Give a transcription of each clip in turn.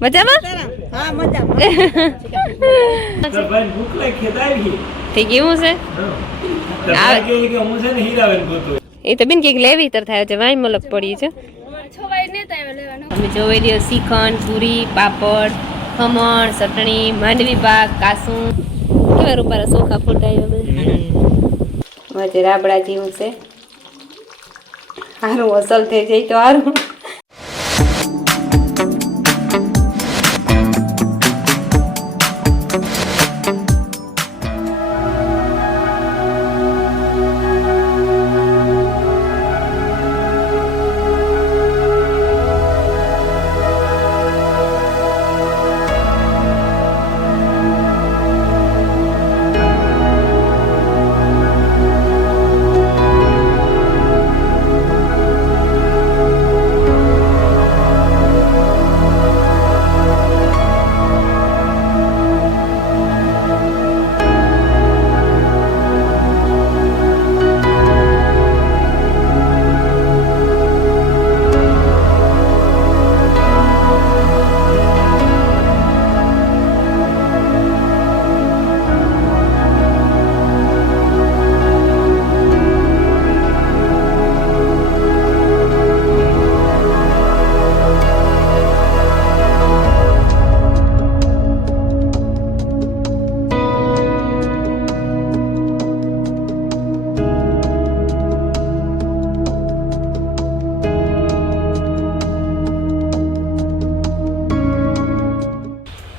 મજામાં? હા મજામાં. ભાઈ ભૂખ લાગી ખેદાવી ઠીક એવું છે આ કે હું છે ને હીરાવેલ ગોતો એ તો બેન કઈક લેવી તર થાય છે વાઈ મલક પડી છે અમે જોઈ લ્યો શ્રીખંડ પૂરી પાપડ ખમણ ચટણી માંડવી પાક કાસું કેવા રૂપારા સોખા ફૂટાય બધું રાબડા જેવું છે હારું અસલ થઈ જાય તો હારું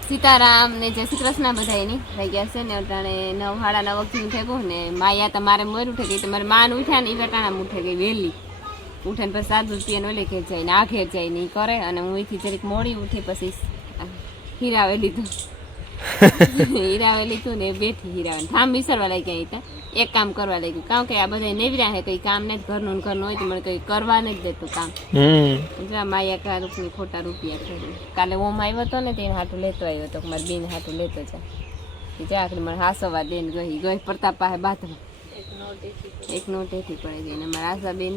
સીતારામ ને જય શ્રી કૃષ્ણ બધાયની થઈ ગયા છે ને અટાણે 9:30 વાગ્યું થયું ને માયા તમારે મોર ઉઠે ગઈ તમારે માન ઉઠ્યા ને એ વટાણા ઉઠે ગઈ વહેલી ઉઠે ને પછી 7 રૂપિયાનો ઓલે ઘેર જાય ને આ ઘેર જાય ને કરે અને હું અહીંથી જરીક મોડી ઉઠી પછી હીરાવે લીધું હીરાવે લીધું ને બેઠી હીરાવે ઠામ વિસરવા લાગી ત્યાં એક કામ કરવા લાગ્યું કારણ કે આ બધા નેવરા હે કઈ કામ ને ઘરનું હોય તો મને કઈ કરવા નથી દેતું કામ માયા કા રૂપિયા ખોટા રૂપિયા ખેડું કાલે ઓમ આવ્યો હતો ને તેને હાટું લેતો આવ્યો હતો મારી બેન હાટું લેતો જા આખરી મને હાસવા દે ને ગઈ પ્રતાપ પાસે બાથમાં એક નોટેથી પડી ગઈ ને મારા આશા બેન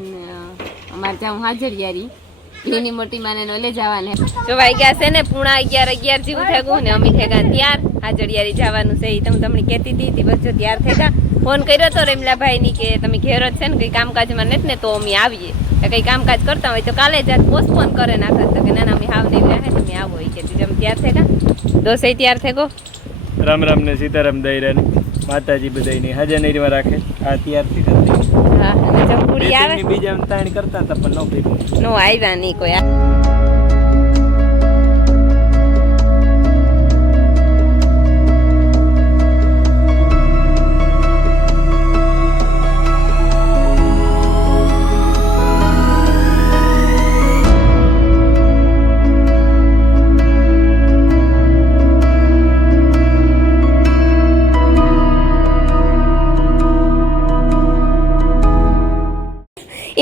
અમારે જાઉં હાજરિયારી એની મોટી માને લે જવાને જો વાગ્યા છે ને 11:30 જેવું થઈ ગયું ને અમે થયા ત્યાર હાજરિયારી જવાનું છે એ તમને કહેતી હતી બસ જો ત્યાર થયા ફોન કર્યો હતો રેમલાભાઈ ની કે તમે ઘેર જ છે ને કઈ કામકાજમાં નથી ને તો અમે આવીએ કઈ કામકાજ કરતા હોય તો કાલે જ પોસ્ટપોન કરે નાખે તો કે ના ના અમે હાવ નહીં રહે તમે આવો કે તમે ત્યાર થયા દોસે ત્યાર થયો રામ રામ ને સીતારામ દઈરા ને માતાજી બધાની હાજર નહીમાં રાખે આ ત્યારથી કરતી હા અને જમપુરી આવે બીજા તાણ કરતા હતા પણ નો આવ્યા નહીં કોઈ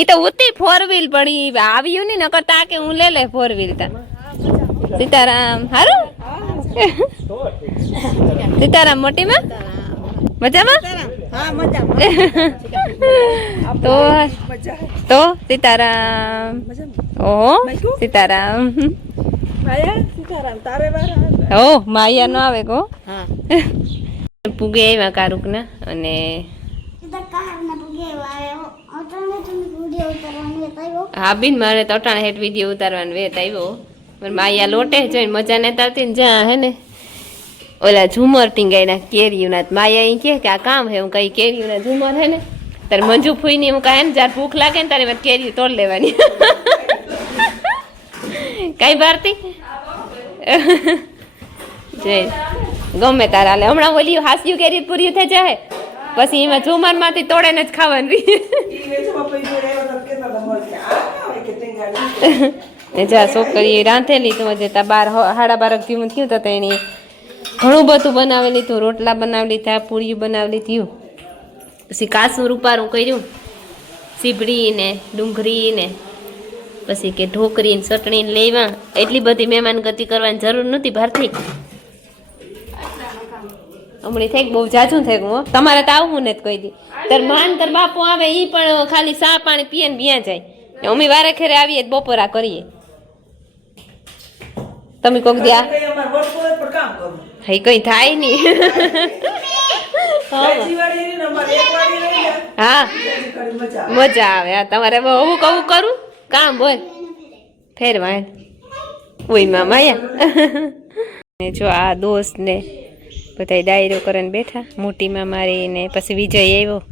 એ તો ઉતી 4 વ્હીલ પડી આવ્યું ને નકર તા કે હું લે 4 વ્હીલ તા સીતારામ હારું સીતારામ મોટી માં મજામાં હા મજામાં તો સીતારામ ઓહો સીતારામ માયા સીતારામ તારે વાર ઓ માયા નો આવે કો હા પુગે આવ્યા કારુક ના અને હા બીન મારે તો અટાણે હેઠ વિડીયો ઉતારવાનો વેત આવ્યો પણ માયા લોટે જોઈને મજા નથી આવતી ને જ્યાં હે ને ઓલા ઝુમર ટીંગાઈના કેરીઓના માયા એ કે આ કામ હે હું કઈ કેરીઓના ઝુમર હે ને તારે મંજુ ફૂઈની હું કહે ને જ્યારે ભૂખ લાગે ને તારે કેરી તોડ લેવાની કઈ ભારતી જય ગમે તારા હાલે હમણાં ઓલી હાસ્યું કેરી પૂરી થઈ જાય પછી એમાં ઝુમર માંથી તોડે ને જ ખાવાની જા છોકરી રાંધેલી તો હજે તા 12:30 જેવું થયું તો એની ઘણું બધું બનાવી લીધું રોટલા બનાવી લીધા પૂરી બનાવી લીધી પછી કાસું રૂપારું કર્યું સીભડી ને ડુંગળી ને પછી કે ઢોકરી ને ચટણી ને લેવા એટલી બધી મહેમાન ગતિ કરવાની જરૂર નહોતી ભારતી હમણાં થઈ બહુ જાજુ થઈ ગયું તમારે તો આવવું ને કોઈ દી તાર માન તાર બાપુ આવે એ પણ ખાલી ચા પાણી પીએ ને બીયા જાય અમે વારે ખેરે આવીએ બપોરા કરીએ તો તમે કોક દ્યા કઈ અમાર વર્કર પર કામ કરું હઈ કઈ થાય નહીં કાચી વાળી ને અમાર એક વાળી રહી જાય હા પછી કરી મજા આવે. મજા આવે આ તમારે હું કહું કરું કામ બોલ ફેરવા ઓય માયા ને જો આ દોસ્ત ને બધા ડાયરો કરીને બેઠા મોટી મારી ને પછી વિજય આવ્યો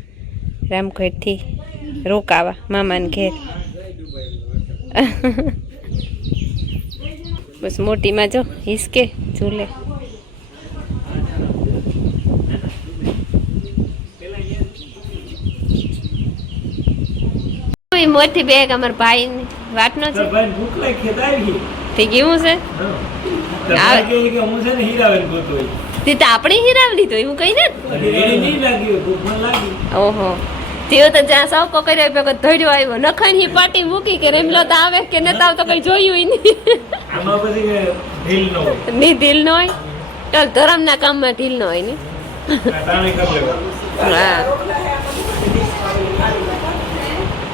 રામખેડ થી રોકાવા મામાને ઘેર બસ મોટી માં જો હિસકે ઝૂલે મોટી બેગ અમાર ભાઈ વાટ નો છે ભાઈ ભૂખ લાગી ખેદાવી થઈ ગયું છે આવે કે હું છે ને હીરાવેન ગોતો તે તો આપણે હીરાવલી તો એવું કઈ ને રેડી નહીં લાગી ભૂખ ન લાગી ઓહો તેઓ તો જ્યાં સૌકો કર્યો ભેગો ધોડ્યો આવ્યો નખાઈ ની પાટી મૂકી કે રેમલો તો આવે કે નતા તો કઈ જોયું નહીં આમાં પછી ઢીલ ન હોય ની ઢીલ ન હોય ચાલ ધરમના કામમાં ઢીલ ન હોય ને તાણી કબલે હા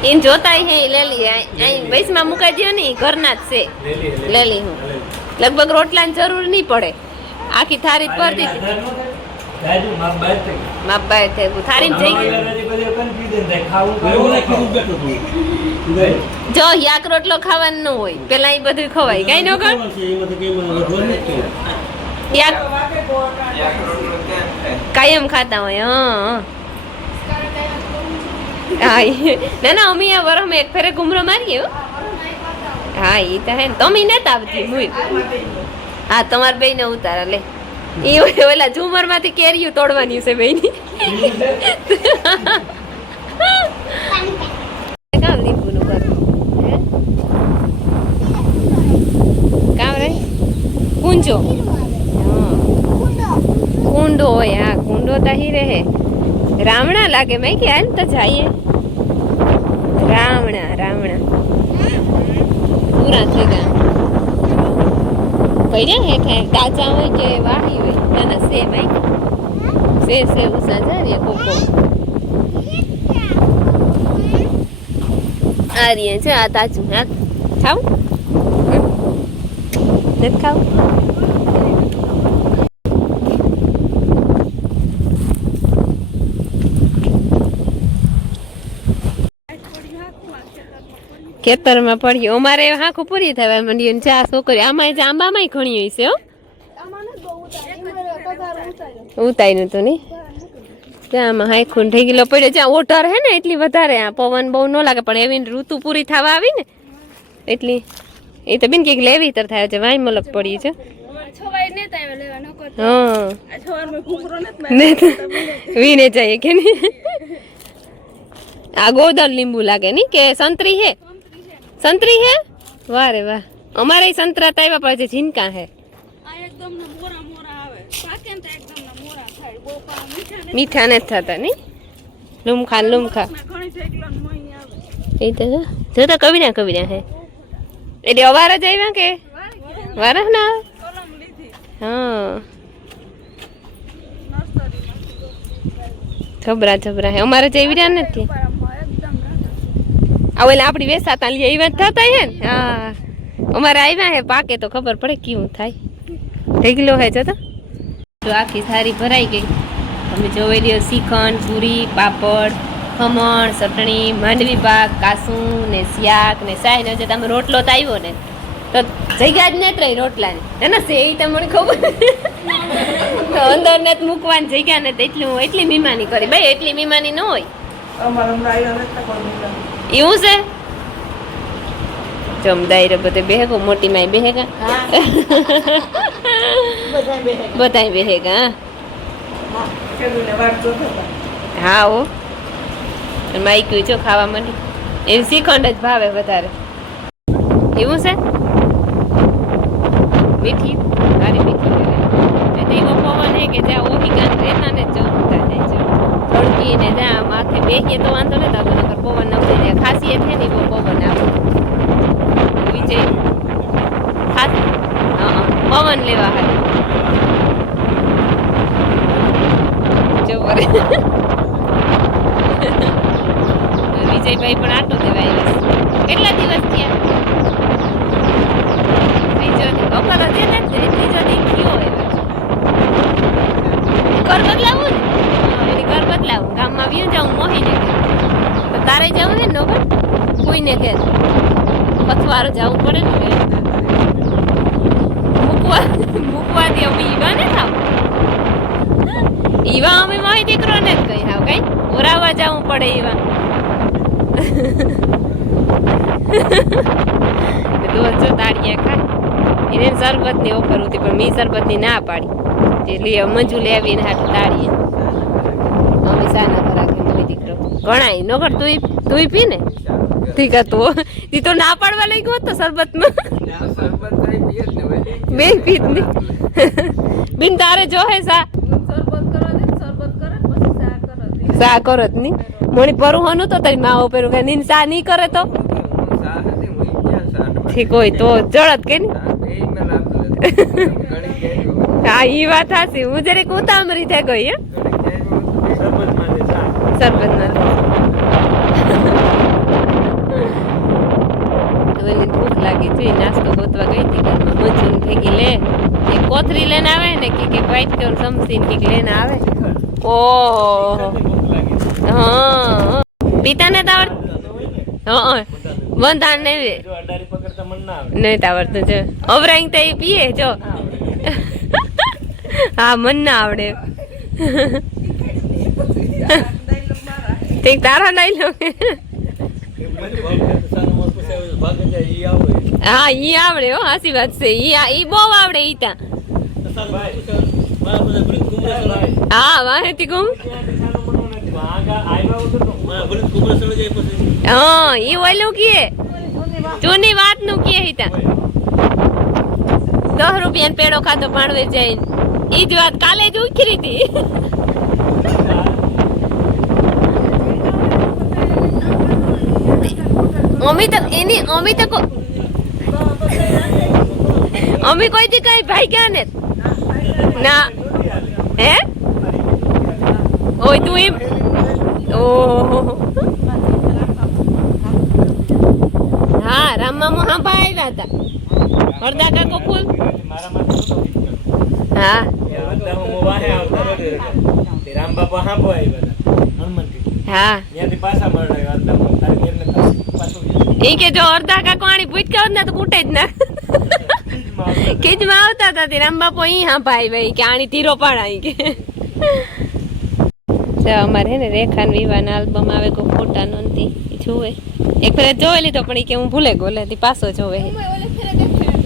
इन જોતા હે લેલી અહીં બસમાં મુકાઈ દયો ને ઘરના જ છે લેલી હું લગભગ રોટલાની જરૂર નહીં પડે આખી થારી જ ભરતી રાજુ માર બાર થઈ માપ બાય થઈ થારી જઈ ગઈ કન્ફ્યુઝન થાય ખાવું જો યાક રોટલો ખાવાનો ન હોય પેલા એ બધું ખવાય કઈ ન કર યાક કાયમ ખાતા હોય હા ના ના અમે આ વરમ એક ફેરે ઘુમરો મારીએ હા એ તો હે તમે નત આવતી મુઈ હા તમાર બેય ને ઉતારા લે એ ઓલા ઝુમર માંથી કેરીયું તોડવાની છે બેયની કામ લીંબુનું કરું કામ રે કુંજો કુંડો હોય હા કુંડો તાહી રહે રાવણા લાગે મેં કે હાલ તો જઈએ રાવણા રાવણા પૂરા થઈ ગયા પડ્યા હેઠે તાજા હોય કે વાહી હોય નાના સે માઈ સે ઉસા જારીએ કોકો આ રીએ છે આ તાજું હા ખાવ નથી ખાવ ખેતરમાં પડ્યું અમારે હાંખું પૂરી થવા માંડી ચા છોકરી આમાં આંબામાં ઘણી હોય છે ઉતાર્યું તું નહીં આમાં હાંખું થઈ ગયેલો પડ્યો જ્યાં ઓઢર હે ને એટલી વધારે આ પવન બહુ ન લાગે પણ એવી ઋતુ પૂરી થવા આવી ને એટલી એ તો બિન કંઈક લેવી તર થાય છે વાય મલક પડી છે હા વીને જાય કે નહીં આ ગોદર લીંબુ લાગે નહીં કે સંતરી હે संतरी है वाह रे वाह हमारे संतरा ताइवा पर जे झिनका है આ એકદમ ને મોરા મોરા આવે પાકે ને તો એકદમ ને મોરા થાય બહુ પા મીઠા મીઠા નથી થતા નહીં લુમખા લુમખા ઘણી થેકલો ને મોઈ આવે એ તો જો તો કવિના હે એટલે અવાર જ આવ્યા કે વારહ ના આવે કલમ લીધી હા નર્સરી છબરા હે અમારે જેવી રહ્યા નથી એકદમ આ ઓલા આપણી વેસાતા લઈએ એવા થતા હે ને હા અમારે આવ્યા હે પાકે તો ખબર પડે કેવું થાય ઢેગલો હે જતો તો આખી થારી ભરાઈ ગઈ અમે જોઈ લ્યો શ્રીખંડ પૂરી પાપડ ખમણ ચટણી માંડવી પાક કાસું ને શાક ને સાય ને તમે રોટલો તો આવ્યો ને તો જગ્યા જ નથી રહી રોટલાની ને સે તમને ખબર તો અંદર ને મૂકવાની જગ્યા ને એટલી મીમાની કરી ભાઈ એટલી મીમાની ન હોય અમારે હમણાં આવ્યા નથી કોઈ એવું છે જમદાયરો બધે બેહેગો મોટી માય બેહેગા બધાય બેહેગા ખેડૂને વાટ જોતો હા ઓ માઈક્યું જો ખાવા માંડી એમ શ્રીખંડ જ ભાવે વધારે એવું છે મીઠી સારી મીઠી એવો પવન હે કે જ્યાં ઓહી ગાન રહેતા ને ચડતા જાય છે ચડકી ને જ્યાં માથે બેહીએ તો વાંધો નથી આવતો નકર પવન નખી જાય ખાસિયત છે ને બહુ પવન આવે વિજય ખાસ હા પવન લેવા હાલ જો વરે વિજયભાઈ પણ આટલું દેવાય કેટલા દિવસ થયા બીજો અકલ હતી ને ત્રીજો દી કયો કર બદલાવું ને એની કર બદલાવું ગામમાં વ્યુ જાઉં મોહીને તો તારે જવું ને નોકર કોઈને ઘેર પથવારો જવું પડે ને મૂકવાથી અમે ઈવા ને થાવ ઈવા અમે માહી દીકરો ને જ કઈ હાવ કઈ ઓરાવા જવું પડે ઈવા રોજ જો તાળિયા ખાય એને શરબતની ઓફર હતી પણ મેં શરબતની ના પાડી એટલે મંજુ લેવીને હાટું તાળીએ અમે સાના કરાકે મોઈ દીકરો ઘણાય નગર તું પી ને ઠીક હતું તી તો ના પાડવા લઈ ગયો તો શરબતમાં બે પીત ની બિન તારે જો હે સા સા કરો જ ની મોણી પરું હનું તો તારી માં ઉપર કે નીન સા નહીં કરે તો ઠીક હોય તો જળત કે ની હા ઈ વાત હાસી હું જરીક ઉતામરી થઈ ગઈ હે શરબત માં મને ભૂખ લાગી જોઈ નાસ્તો ગોતવા ગઈ હતી ઘરમાં મંચુન ભેગી લે એક કોથરી લઈને આવે ને કે વાઈટ કલર સમસીન કે લઈને આવે ઓહો હા પિતા ને તાવડ હા બંધાણ ને નહીં તાવડતું છે અવરાઈ તો એ પીએ જો હા મન ના આવડે ઠીક તારા નહીં લો હા ઈ આવડે હો હાસી વાત છે ઈ બહુ આવડે ઈ તા હા વાહેતી ગુમ હા ઈ ઓલું કીએ જૂની વાત નું કીએ હિતા 10 રૂપિયા પેડો ખાતો પાણવે જઈને ઈ જ વાત કાલે જ ઉખરી હતી અમે કોઈ દી કઈ ભાઈ ક્યાં ને ના હે ઓય તું એમ ઓહો હા રામમામુ હાંભા આવ્યા હતા હરદા કાકો ફૂલ હા રામ બાપા હાંભો આવ્યા હા એ કે જો અડધા કાકો આણી પૂછ્યા હોત ને તો કૂટે જ ના ખીજમાં આવતા હતા તે રામ બાપો ઈ હા ભાઈ ભાઈ કે આણી તીરો પાડાઈ કે અમારે હે ને રેખા ને વિવાહ આલ્બમ આવે કો ફોટા નોંધી જોવે એક ફેર જોવેલી તો પણ ઈ કે હું ભૂલે ગોલે તી પાછો જોવે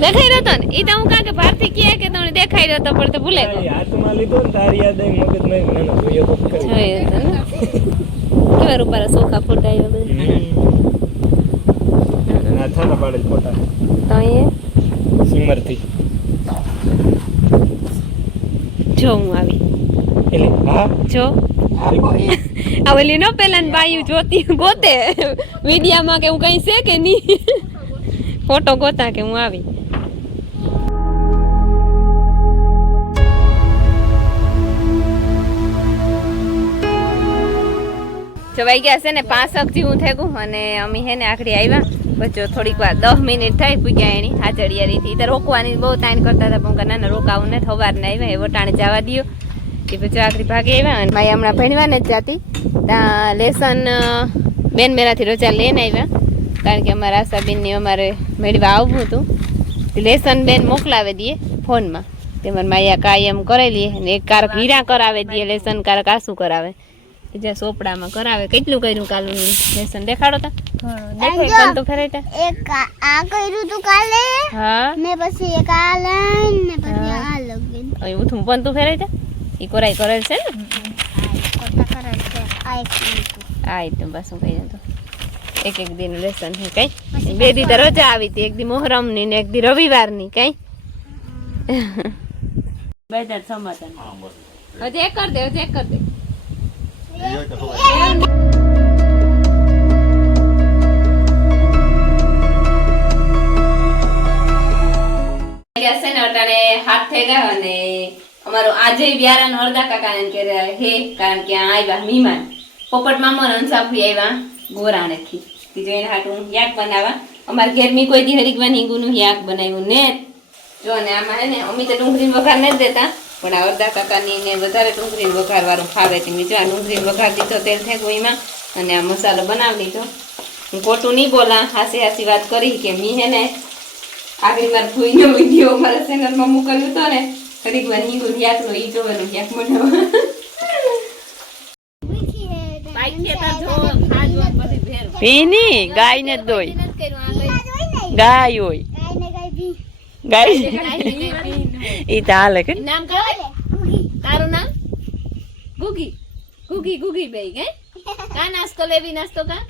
દેખાઈ રહ્યો તો ને ઈ તો હું કાકે ભારતી કહે કે તમને દેખાઈ રહ્યો તો પણ તો ભૂલે ગયો હાથમાં લીધો ને તારી યાદ આવી મગજમાં ના ના જોયો તો કરી જોયો તો ને કેવા રૂપારા સોખા ફોટા આવ્યા બધા ના થાના પાડેલ ફોટા તો એ સિમરથી જો હું આવી એટલે હા જો આવલી નો પેલા બાયું જોતી ગોતે વિડિયામાં કે હું કઈ છે કે નહીં ફોટો ગોતા કે હું આવી જવાઈ ગયા છે ને 5 જેવું થઈ ગયું અને અમે હે ને આખડી આવ્યા પછી થોડીક વાર 10 મિનિટ થઈ પૂગ્યા એની હાજડિયારી થી તો રોકવાની બહુ તાણ કરતા હતા પણ ના રોકાવું ને સવારને આવ્યા એ વટાણે જવા દો કે પછી આખરી ભાગે આવ્યા અને મારી હમણાં ભણવા ને જ જાતી ત્યાં લેસન બેન મેરાથી રજા લઈને આવ્યા કારણ કે અમારા આશાબેનની અમારે મેળવા આવવું હતું લેસન બેન મોકલાવે દઈએ ફોનમાં તે મારી માયા કાયમ કરેલી અને એક કારક હીરા કરાવે દઈએ લેસન કારક આસુ કરાવે જ્યાં સોપડામાં કરાવે કેટલું કર્યું કાલનું લેસન દેખાડો તા દેખાય તો ફેરેટા એક આ કર્યું તું કાલે હા ને પછી એક આ લાઈન ને પછી આ લગીન અહીં ઉઠું પણ તું ફેરેટા ઈ કોરાઈ કરેલ છે ને કોટા કરેલ છે આ એક આ તો બસ હું કહી દઉં એક દિન લેસન છે કઈ 2 દી તો રજા આવી હતી એક દી મોહરમ ની ને એક દી રવિવાર ની કઈ બેટા સમાધાન હજી એક કર દે હાથ થઈ ગયા અને અમારું આજે વ્યારા નો અડધા કાકા કે હે કારણ કે આવ્યા મહેમાન પોપટ મામો અંસાફી આવ્યા ગોરાણે થી જોઈને હાટું યાક બનાવવા અમારે ઘેર મી કોઈ દી હરીકવાની હિંગુનું યાક બનાવ્યું ને જો ને આમાં હે ને અમે તો ડુંગળી વઘાર નથી દેતા પણ આ અડધા કાકાની ને વધારે ડુંગળી વઘાર વાળું ફાવે છે મેં જો આ ડુંગળી વઘાર દીધો તેલ થેગું એમાં અને આ મસાલો બનાવી દીધો હું ખોટું નહીં બોલા હાસી વાત કરી કે મી હે ને આગળ વાર ભૂઈનો વિડીયો મારા ચેનલમાં મોકલ્યો હતો ને ઘડીક વાર હિંગુ યાકનો ઈ જોવાનું યાક બનાવવા પીની ગાય ને દોઈ ગાય હોય ગાય ઈ તો હાલે કે નામ કહો તારું નામ ગુગી ગુગી ગુગી બેઈ ગઈ કા નાસ્તો લેવી નાસ્તો કા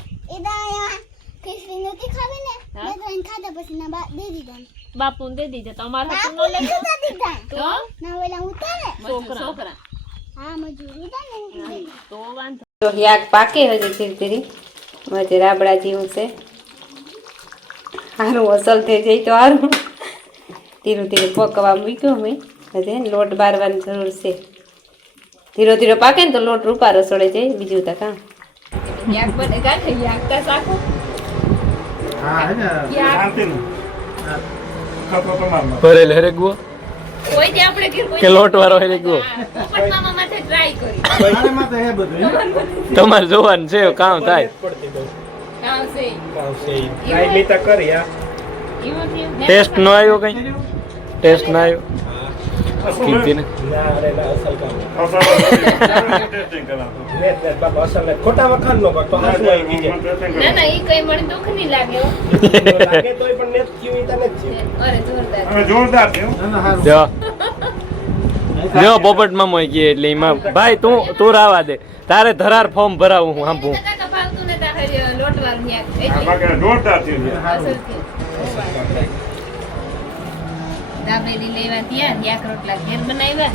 ખીચડી નથી ખાવી ને મેં તો એને ખાધા પછી ના દે દીધા બાપુ દે દીધે તમારે હતું ન લે દીધા તો ના વેલા ઉતારે છોકરા હા મજૂર ઉતારે ને તો વાંધો તો યાક પાકે હજી ધીરે ધીરે વચ્ચે રાબડા જેવું છે હારું અસલ થઈ જાય તો હારું ધીરે ધીરે પકવા મૂક્યો મેં હજી લોટ બારવાની જરૂર છે ધીરે ધીરે પાકે ને તો લોટ રૂપા રસોડે જાય બીજું તો કામ યાક બને કાઢે યાક તા સાખો ભરેલ હરેગવો કોઈ દે આપણે ઘેર કોઈ કે લોટ વાળો હરેગવો પોપટ મામા માથે ટ્રાય કરી તમારે જોવાનું છે કામ થાય કામ છે એવું થયું ટેસ્ટ નો આવ્યો કઈ ટેસ્ટ ના આવ્યો કીધી ને ખોટા વખાણ નો કરતો ના ના ઈ કઈ મને દુઃખ નહીં લાગે હો. લાગે તોય પણ નેત થયું ઈ તને જ થયું અરે જોરદાર જોરદાર છે જો જો પોપટ મામો કહે એટલે એમાં ભાઈ તું રાવા દે તારે ધરાર ફોર્મ ભરાવું હું હાંભું કાકા ભાવતું ને તારે લોટ વાળું યાક એટલે બાકી જોરદાર થયું છે અસલ થયું. દાબેલી લેવા ત્યાં યાક રોટલા ઘેર બનાવ્યા